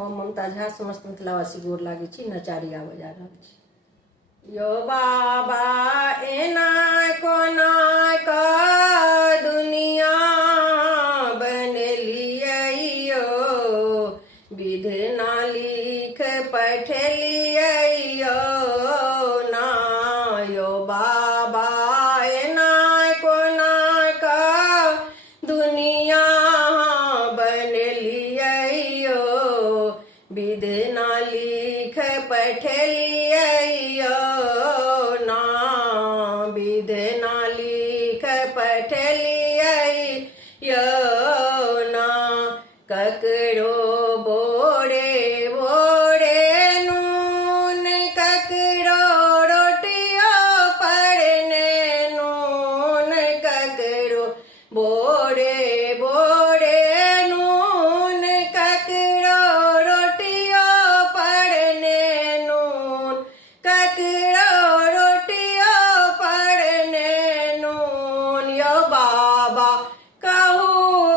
हम ममता झा समस्त मिथिलावासी गोर लागे छी, नचारिया बजा रहल छी। यो बाबा एना कोना का दुनिया बनलियै यो, विधना लिख पठलियै यो ना। यो बाबा एना कोना का दुनिया बनलियै यो, विधना लिख पठलियै यो ना। विधना लिख पठलियै यो ना। ककरो बोरे बोरे नून, ककरो रोटियो परने नून, ककरो बोरे बोरे नून, ककरो रोटियो परने नून, ककरो रोटियो परने नून। यो बाबा कहू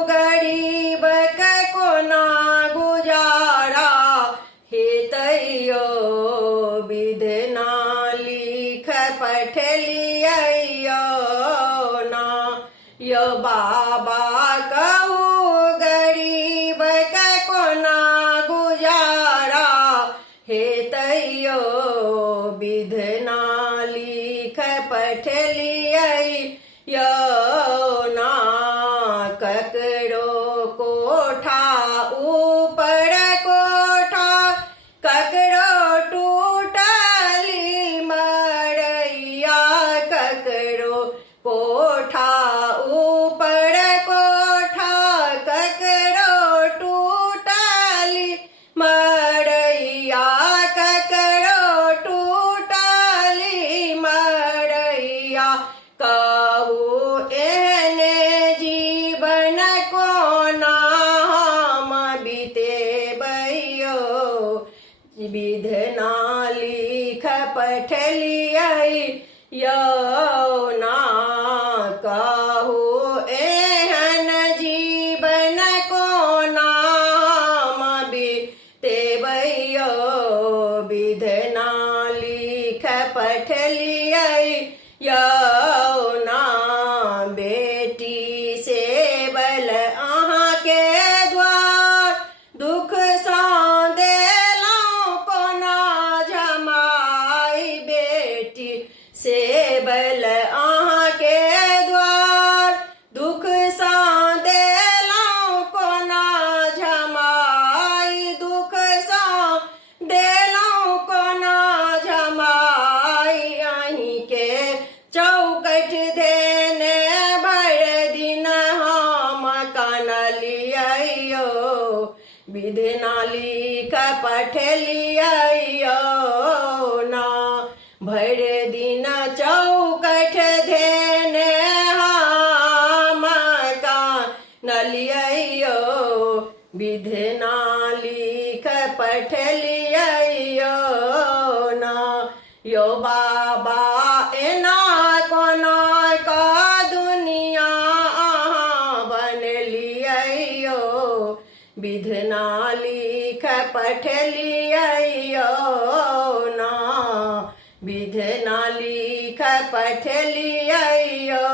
गरीब के कोना गुजारा हेतै यो, विधना लिख पठलियै यो ना। यो बाबा कहू गरीब के कोना गुजारा हेतै यो, विधना लिख पठलियै यो ना। ककरो कोठा ऊपर कोठा, ककरो टूटली मरैया, ककरो कोठा ऊपर कोठा, ककरो टूटली मरैया, ककरो टूटली मरैया। कहू एहने जीवन कोना हम बितेबै यो, विधना लिख पठलियै यो ना। कहू एहन जीवन कोना हम बितेबै यो, विधना लिख पठलियै यो ना। बेटी से बल अहाँके द्वार, दुख सा देलौं कोना जमाई। बेटी से बल अहाँके द्वार, दुख सा देलौं कोना जमाई, दुख सा देलौं कोना जमाई। अहीं के चौकट देने भर दिन हम कानलियै यो, विधना लिख पठलियै यो ना। भर दिन चौकट देने हम कानलियै यो, विधना लिख पठलियै यो ना। यो बाबा एना कोना का दुनिया बनलियै यो, विधना लिख पठलियै यो ना। विधना लिख पठलियै यो